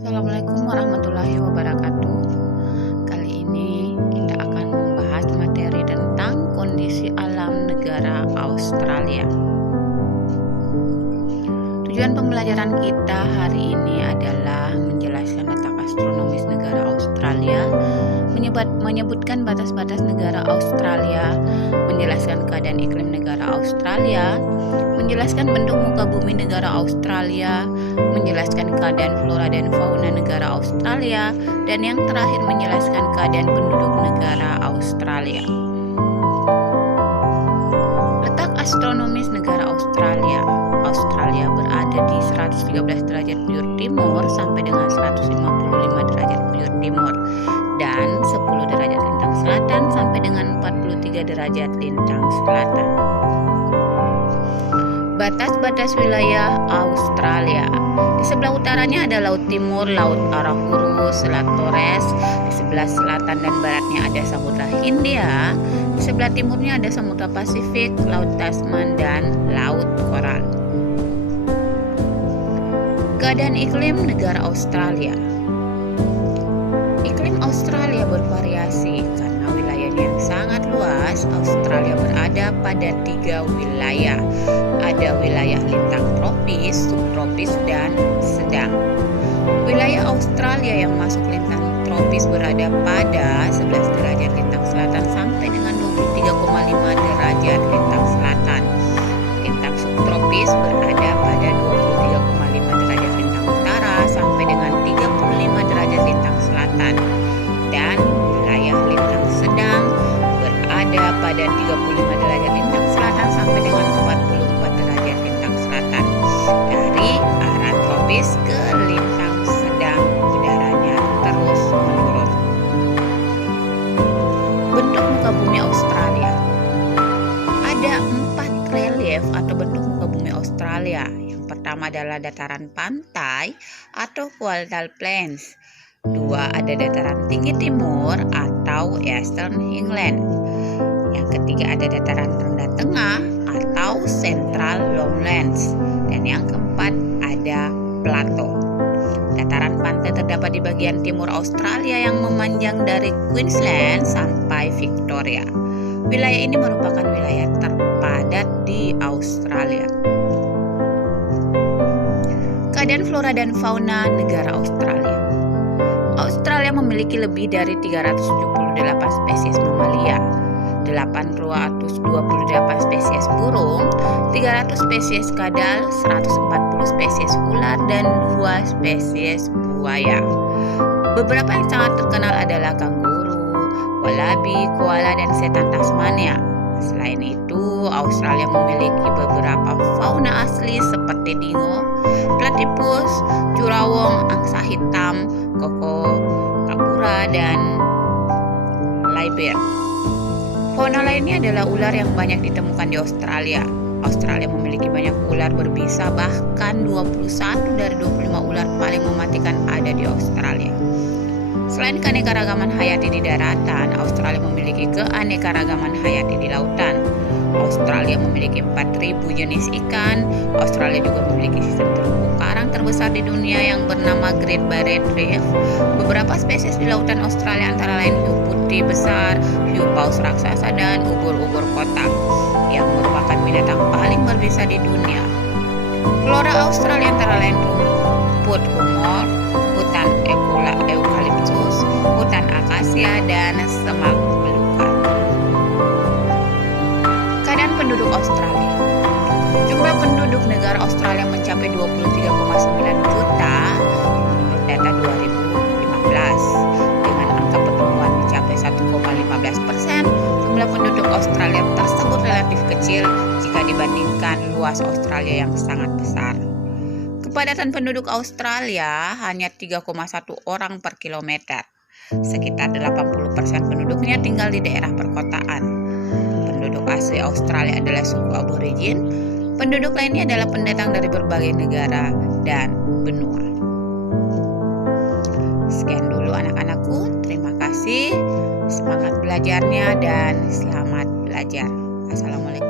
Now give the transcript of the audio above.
Assalamualaikum warahmatullahi wabarakatuh. Kali ini kita akan membahas materi tentang kondisi alam negara Australia. Tujuan pembelajaran kita hari ini adalah menjelaskan letak astronomis negara Australia, menyebutkan batas-batas negara Australia, menjelaskan keadaan iklim negara Australia, menjelaskan bentuk muka bumi negara Australia, menjelaskan keadaan flora dan fauna negara Australia, dan yang terakhir menjelaskan keadaan penduduk negara Australia. Letak astronomis negara Australia. Australia berada di 113 derajat bujur timur sampai dengan 155 derajat bujur timur dan 10 derajat lintang selatan sampai dengan 43 derajat lintang selatan. Batas-batas wilayah Australia. Di sebelah utaranya ada Laut Timur, Laut Arafura, Selat Torres. Di sebelah selatan dan baratnya ada Samudra Hindia. Di sebelah timurnya ada Samudra Pasifik, Laut Tasman, dan Laut Koral. Keadaan iklim negara Australia. Iklim Australia bervariasi karena wilayahnya yang sangat luas. Australia berada pada 3 wilayah. Ada wilayah lintang tropis, subtropis, dan sedang. Wilayah Australia yang masuk lintang tropis berada pada 11 derajat lintang selatan sampai dengan 23,5 derajat lintang selatan. Lintang subtropis berada pada 23,5 derajat lintang utara sampai dengan 35 derajat lintang selatan. Dan wilayah lintang sedang berada pada 35 derajat lintang selatan sampai dengan 44 derajat lintang selatan. Dari arah tropis ke lintang sedang udaranya terus menurun. Bentuk muka bumi Australia. Ada 4 relief atau bentuk muka bumi Australia. Yang pertama adalah dataran pantai atau coastal plains. 2 ada dataran tinggi timur atau Eastern Highlands. Yang ketiga ada dataran rendah tengah atau Central Lowlands. Dan yang keempat ada plateau. Dataran pantai terdapat di bagian timur Australia yang memanjang dari Queensland sampai Victoria. Wilayah ini merupakan wilayah terpadat di Australia. Keadaan flora dan fauna negara Australia. Australia memiliki lebih dari 378 spesies mamalia, 828 spesies burung, 300 spesies kadal, 140 spesies ular, dan 2 spesies buaya. Beberapa yang sangat terkenal adalah kanguru, wallaby, koala, dan setan Tasmania. Selain itu, Australia memiliki beberapa fauna asli seperti dingo, platypus, curawong, angsa hitam, koko, kapura, dan laibir. Fauna lainnya adalah ular yang banyak ditemukan di Australia. Australia memiliki banyak ular berbisa, bahkan 21 dari 25 ular paling mematikan ada di Australia. Selain keanekaragaman hayati di daratan, Australia memiliki keanekaragaman hayati di lautan. Australia memiliki 4.000 jenis ikan. Australia juga memiliki sistem terumbu karang terbesar di dunia yang bernama Great Barrier Reef. Beberapa spesies di lautan Australia antara lain hiu putih besar, hiu paus raksasa, dan ubur-ubur kotak yang merupakan binatang paling berbisa di dunia. Flora Australia antara lain rumput humor, hutan eukaliptus, hutan akasia, dan semak belukar. Keadaan penduduk Australia. Jumlah penduduk negara Australia mencapai 23,9 juta menurut data 2015. Dengan angka pertumbuhan mencapai 1,15%, jumlah penduduk Australia tersebut relatif kecil jika dibandingkan luas Australia yang sangat besar. Kepadatan penduduk Australia hanya 3,1 orang per kilometer. Sekitar 80% penduduknya tinggal di daerah perkotaan. Penduduk asli Australia adalah suku aborigin. Penduduk lainnya adalah pendatang dari berbagai negara dan benua. Sekian dulu anak-anakku. Terima kasih. Semangat belajarnya dan selamat belajar. Assalamualaikum.